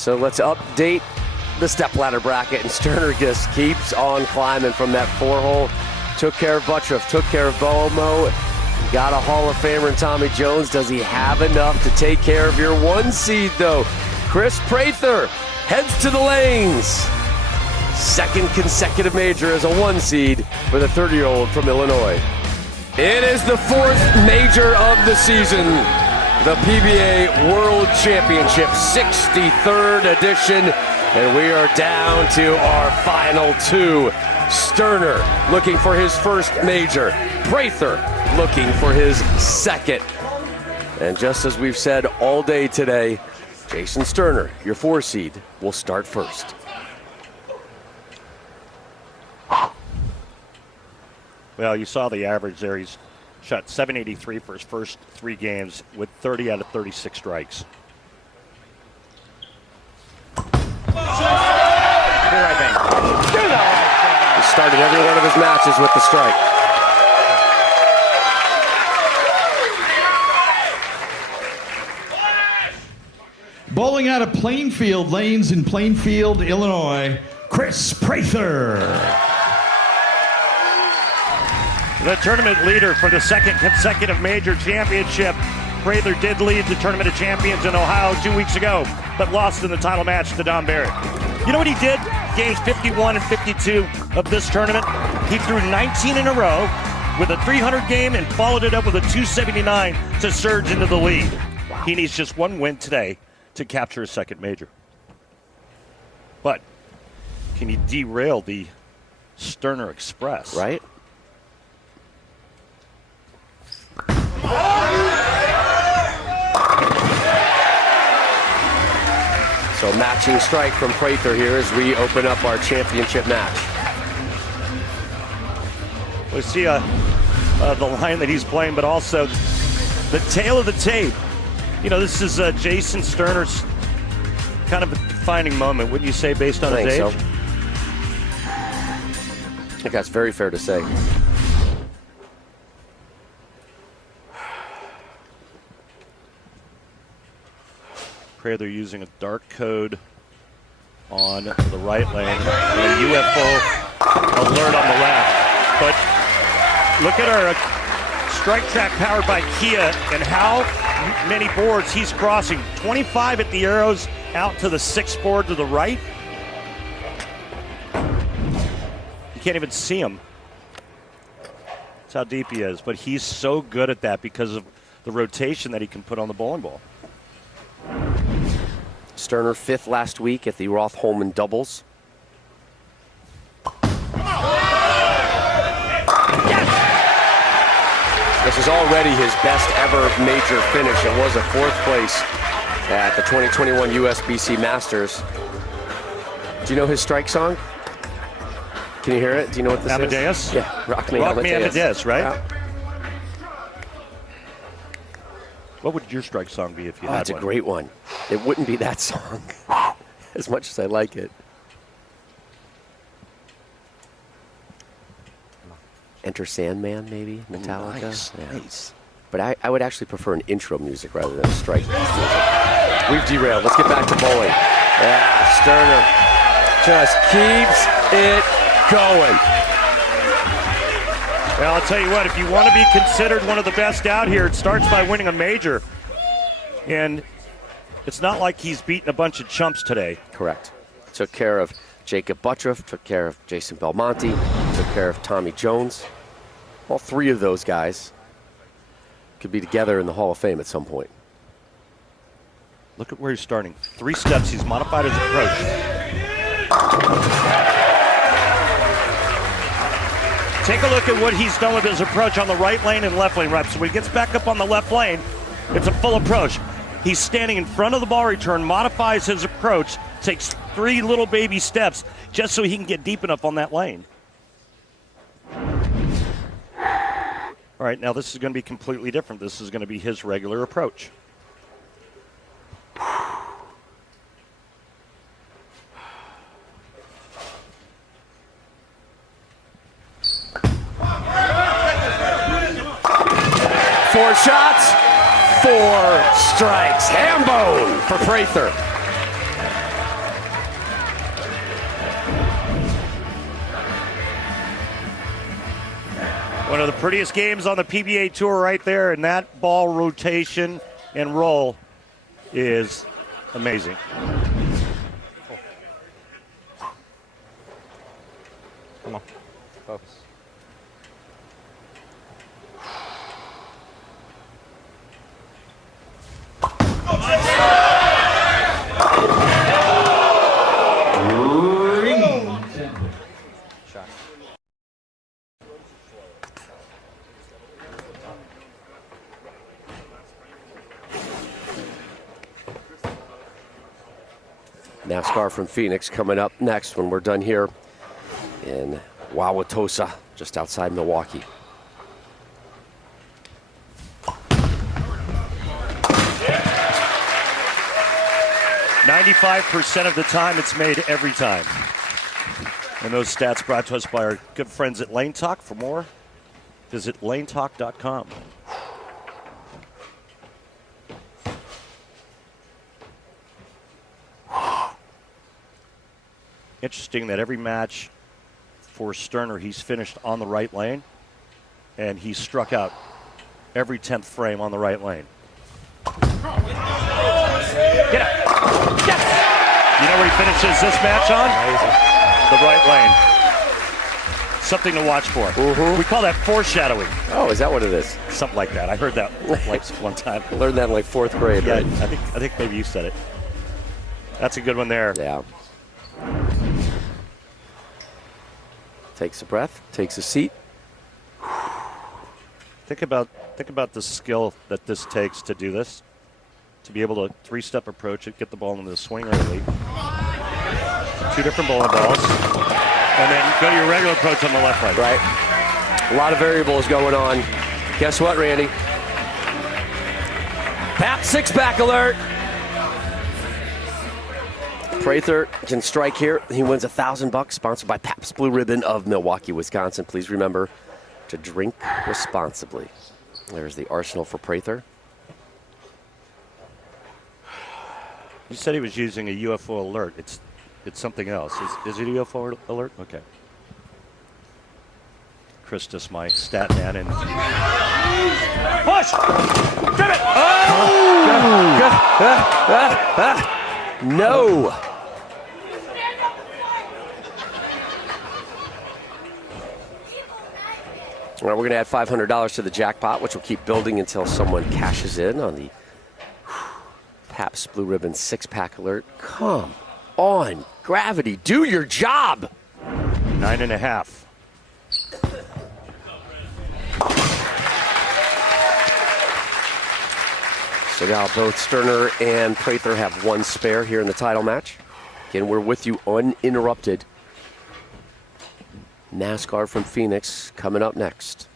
So let's update the stepladder bracket, and Sterner just keeps on climbing from that 4-hole. Took care of Butturff, took care of Belmonte, got a Hall of Famer in Tommy Jones. Does he have enough to take care of your 1 seed though? Kris Prather heads to the lanes. Second consecutive major as a 1 seed for the 30-year-old from Illinois. It is the 4th major of the season. The PBA World Championship, 63rd edition, and we are down to our final 2. Sterner looking for his first major, Prather looking for his second. And just as we've said all day today, Jason Sterner, your 4 seed, will start first. Well, you saw the average there. He's shot .783 for his first 3 games with 30 out of 36 strikes. Here, I think. He started every one of his matches with the strike. Bowling out of Plainfield Lanes in Plainfield, Illinois, Kris Prather. The tournament leader for the second consecutive major championship. Prather did lead the Tournament of Champions in Ohio 2 weeks ago, but lost in the title match to Don Barrett. You know what he did? Games 51 and 52 of this tournament. He threw 19 in a row with a 300 game and followed it up with a 279 to surge into the lead. He needs just 1 win today to capture his second major. But can he derail the Sterner Express? Right? So matching strike from Prather here as we open up our championship match. We see the line that he's playing, but also the tail of the tape. You know, this is Jason Sterner's kind of a defining moment, wouldn't you say, based on his age? So. I think that's very fair to say. Prather using a dark code on the right lane and a UFO alert on the left. But look at our strike track powered by Kia and how many boards he's crossing. 25 at the arrows out to the 6th board to the right. You can't even see him. That's how deep he is. But he's so good at that because of the rotation that he can put on the bowling ball. Sterner 5th last week at the Roth-Holman doubles. This is already his best ever major finish. It was a 4th place at the 2021 USBC Masters. Do you know his strike song? Can you hear it? Do you know what this Amadeus? is? Yeah, Rock Me Amadeus, right? Yeah. What would your strike song be if you had one? It's a great one. It wouldn't be that song, as much as I like it. Enter Sandman, maybe? Metallica? Nice, yeah. nice. But I would actually prefer an intro music rather than a strike music. We've derailed. Let's get back to bowling. Yeah, Sterner just keeps it going. Well, I'll tell you what, if you want to be considered one of the best out here, it starts by winning a major. And it's not like he's beaten a bunch of chumps today. Correct. Took care of Jacob Butturff, took care of Jason Belmonte, took care of Tommy Jones. All 3 of those guys could be together in the Hall of Fame at some point. Look at where he's starting. 3 steps, he's modified his approach. Take a look at what he's done with his approach on the right lane and left lane reps. So when he gets back up on the left lane, it's a full approach. He's standing in front of the ball return, modifies his approach, takes 3 little baby steps just so he can get deep enough on that lane. All right, now this is going to be completely different. This is going to be his regular approach. Four shots, 4 strikes. Ham bone for Prather. One of the prettiest games on the PBA Tour right there, and that ball rotation and roll is amazing. Come on, focus. NASCAR from Phoenix coming up next when we're done here in Wauwatosa, just outside Milwaukee. %95 of the time, it's made every time. And those stats brought to us by our good friends at Lane Talk. For more, visit lanetalk.com. Interesting that every match for Sterner, he's finished on the right lane, and he's struck out every 10th frame on the right lane. Get up. Yes! You know where he finishes this match on? The right lane. Something to watch for. We call that foreshadowing. Oh, is that what it is? Something like that. I heard that like one time. Learned that in like 4th grade, Yeah, right? I think maybe you said it. That's a good one there. Yeah. Takes a breath, takes a seat. Think about the skill that this takes to do this. To be able to 3-step approach it, get the ball into the swing early. 2 different bowling balls. And then go to your regular approach on the left leg. Right. A lot of variables going on. Guess what, Randy? Pap 6-pack alert. Prather can strike here. He wins $1,000, sponsored by Pabst Blue Ribbon of Milwaukee, Wisconsin. Please remember to drink responsibly. There's the arsenal for Prather. You said he was using a UFO alert. It's something else. Is it a UFO alert? Okay. Kris, just my stat man, and push! Grab it! Oh! No! All right, we're going to add $500 to the jackpot, which will keep building until someone cashes in on the Pabst Blue Ribbon 6-pack alert. Come on, Gravity, do your job. 9.5. So now both Sterner and Prather have one spare here in the title match. Again, we're with you uninterrupted. NASCAR from Phoenix coming up next.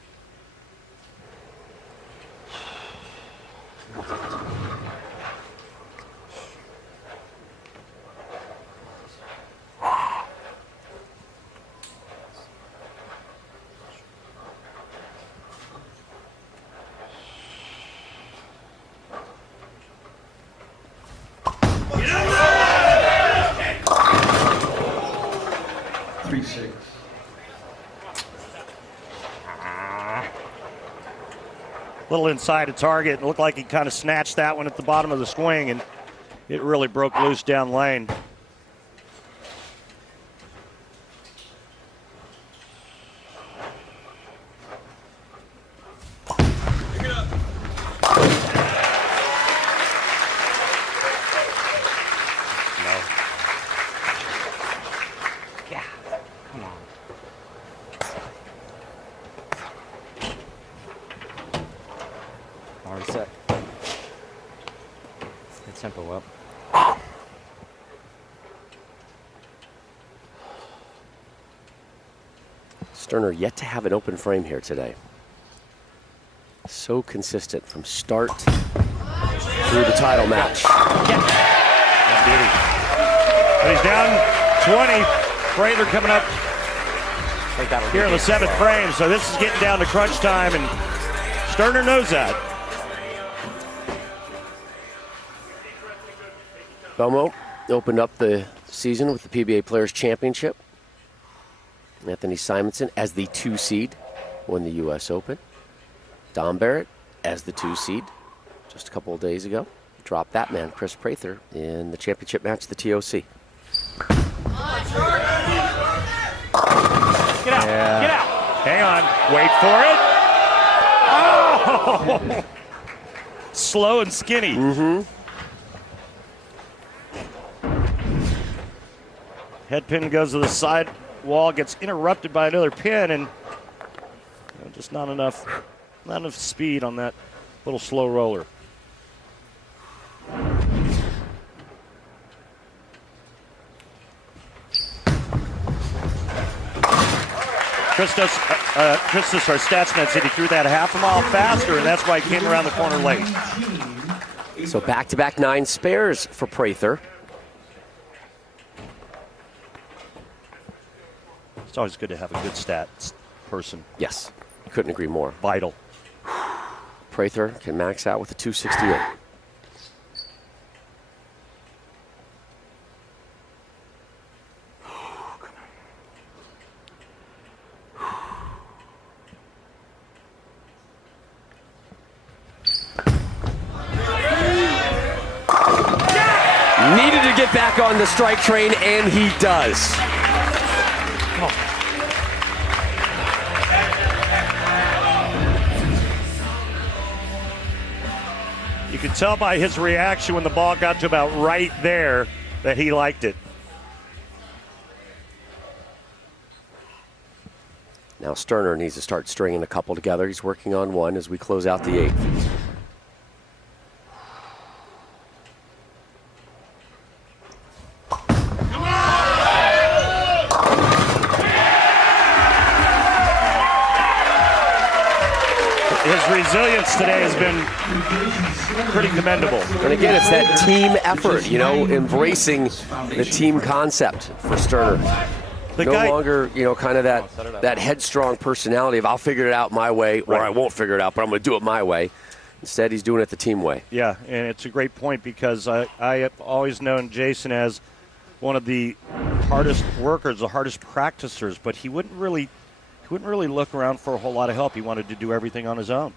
Little inside a target. It looked like he kind of snatched that one at the bottom of the swing, and it really broke loose down lane. Set. Get tempo up. Sterner yet to have an open frame here today. So consistent from start through the title match. But he's down 20. Prather coming up here in the 7th frame. So this is getting down to crunch time, and Sterner knows that. Belmo opened up the season with the PBA Players Championship. Anthony Simonson as the 2 seed. won the U.S. Open. Dom Barrett as the 2 seed just a couple of days ago. Dropped that man, Kris Prather, in the championship match, the TOC. Get out. Yeah. Get out. Hang on. Wait for it. Oh! Slow and skinny. Head pin goes to the side wall, gets interrupted by another pin, and just not enough speed on that little slow roller. Kris, our statsman, said he threw that half a mile faster, and that's why he came around the corner late. So back-to-back 9 spares for Prather. It's always good to have a good stats person. Yes, couldn't agree more. Vital. Prather can max out with a 268. Needed to get back on the strike train, and he does. You could tell by his reaction when the ball got to about right there that he liked it. Now Sterner needs to start stringing a couple together. He's working on one as we close out the 8th. His resilience today has been pretty commendable. And again, it's that team effort, embracing the team concept for Sterner. The no guy, longer, kind of that headstrong personality of I'll figure it out my way, or I won't figure it out, but I'm going to do it my way. Instead, he's doing it the team way. Yeah, and it's a great point because I have always known Jason as one of the hardest workers, the hardest practicers, but he wouldn't really look around for a whole lot of help. He wanted to do everything on his own.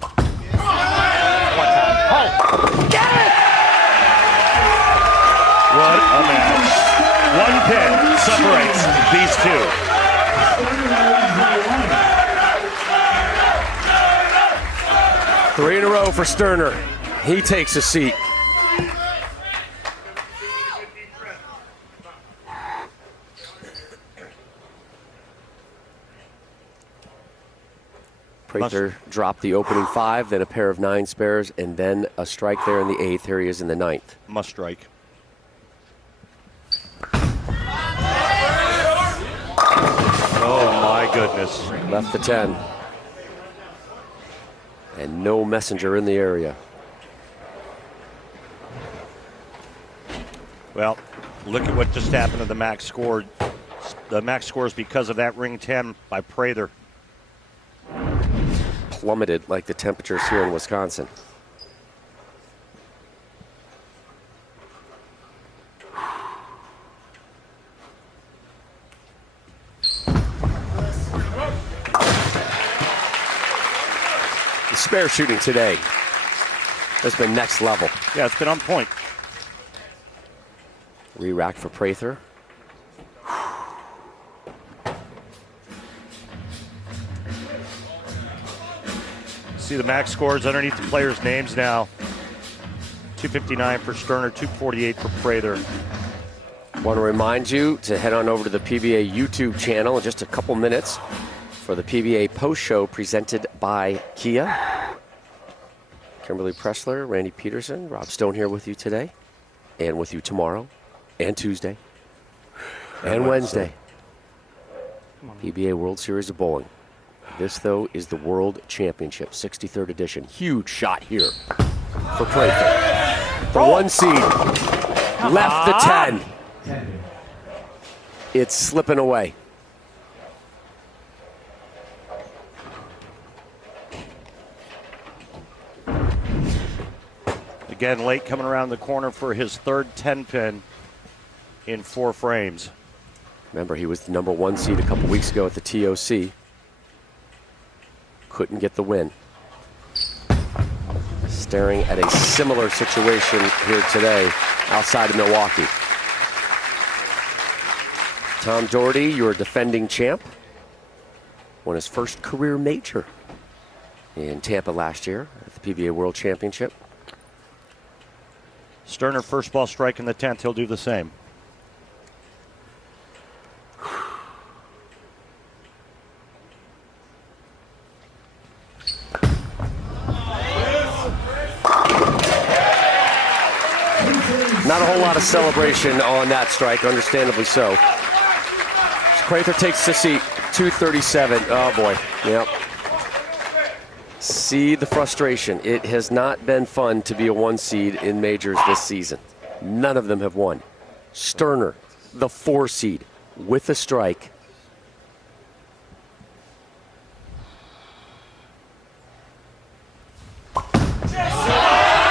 One time. Oh! Get it! What a match. One pin separates these two. Three in a row for Sterner. He takes a seat. Prather dropped the opening 5, then a pair of 9 spares, and then a strike there in the 8th. Here he is in the 9th. Must strike. Oh, my goodness. Left the 10. And no messenger in the area. Well, look at what just happened to the max score. The max score is because of that ring 10 by Prather. Plummeted like the temperatures here in Wisconsin. The spare shooting today has been next level. Yeah, it's been on point. Re-rack for Prather. See the max scores underneath the players' names now. 259 for Sterner, 248 for Prather. Want to remind you to head on over to the PBA YouTube channel in just a couple minutes for the PBA post show presented by Kia. Kimberly Pressler, Randy Peterson, Rob Stone here with you today, and with you tomorrow, and Tuesday, and Wednesday. PBA World Series of Bowling. This, though, is the World Championship, 63rd edition. Huge shot here for Prather. The 1 seed left the 10. It's slipping away. Again, late coming around the corner for his third 10-pin in 4 frames. Remember, he was the number 1 seed a couple weeks ago at the TOC. couldn't get the win. Staring at a similar situation here today outside of Milwaukee. Tom Doherty, your defending champ, won his first career major in Tampa last year at the PBA World Championship. Sterner first ball strike in the 10th. He'll do the same. Not a whole lot of celebration on that strike, understandably so. Prather takes the seat, 237. Oh boy, yep. See the frustration. It has not been fun to be a 1 seed in majors this season. None of them have won. Sterner, the 4 seed, with a strike.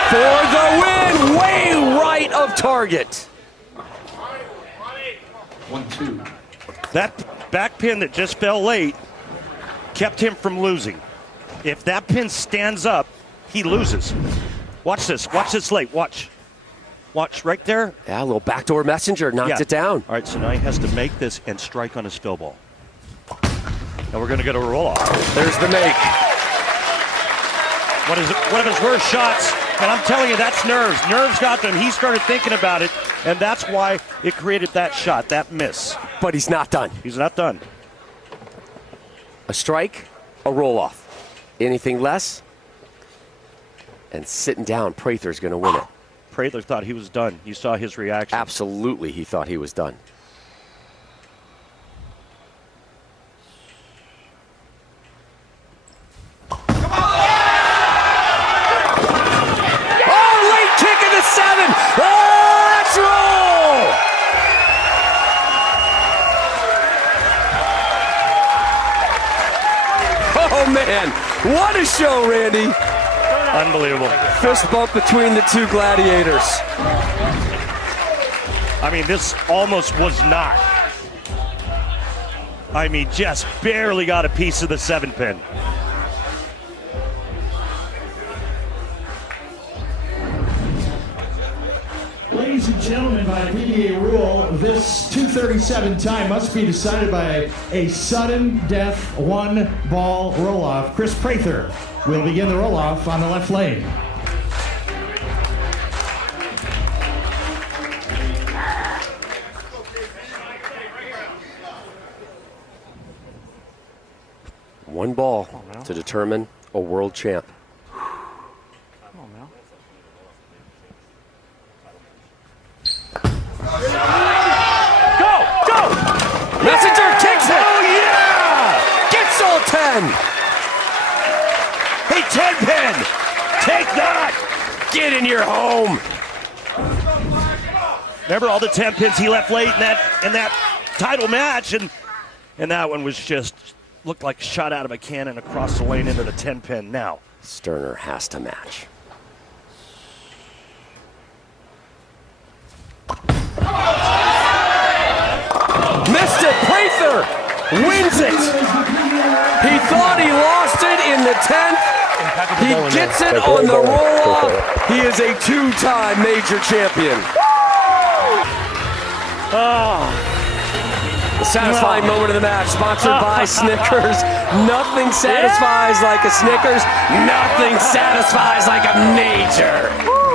For the win, way right of target. 1-2. That back pin that just fell late kept him from losing. If that pin stands up, he loses. Watch this late, watch. Watch right there. Yeah, a little backdoor messenger, knocked it down. All right, so now he has to make this and strike on his fill ball. Now we're gonna get a roll off. There's the make. One of his worst shots, and I'm telling you, that's nerves. Nerves got them. He started thinking about it, and that's why it created that shot, that miss. But he's not done. He's not done. A strike, a roll-off. Anything less, and sitting down, Prather's going to win it. Prather thought he was done. You saw his reaction. Absolutely, he thought he was done. Oh, late kick in the 7. Oh, let's roll! Oh, man. What a show, Randy. Unbelievable. Fist bump between the two gladiators. I mean, this almost was not. I mean, just barely got a piece of the 7 pin. Ladies and gentlemen, by PBA rule, this 237 time must be decided by a sudden death 1-ball roll-off. Kris Prather will begin the roll-off on the left lane. One ball to determine a world champ. Go! Messenger kicks it! Oh, yeah! Gets all 10! Hey, 10 pin! Take that! Get in your home! Remember all the 10 pins he left late in that title match, and that one was just looked like shot out of a cannon across the lane into the 10 pin. Now Sterner has to match. Missed it! Prather wins it! He thought he lost it in the 10th. He gets it on the roll-off. He is a 2-time major champion. The satisfying moment of the match, sponsored by Snickers. Nothing satisfies like a Snickers. Nothing satisfies like a major.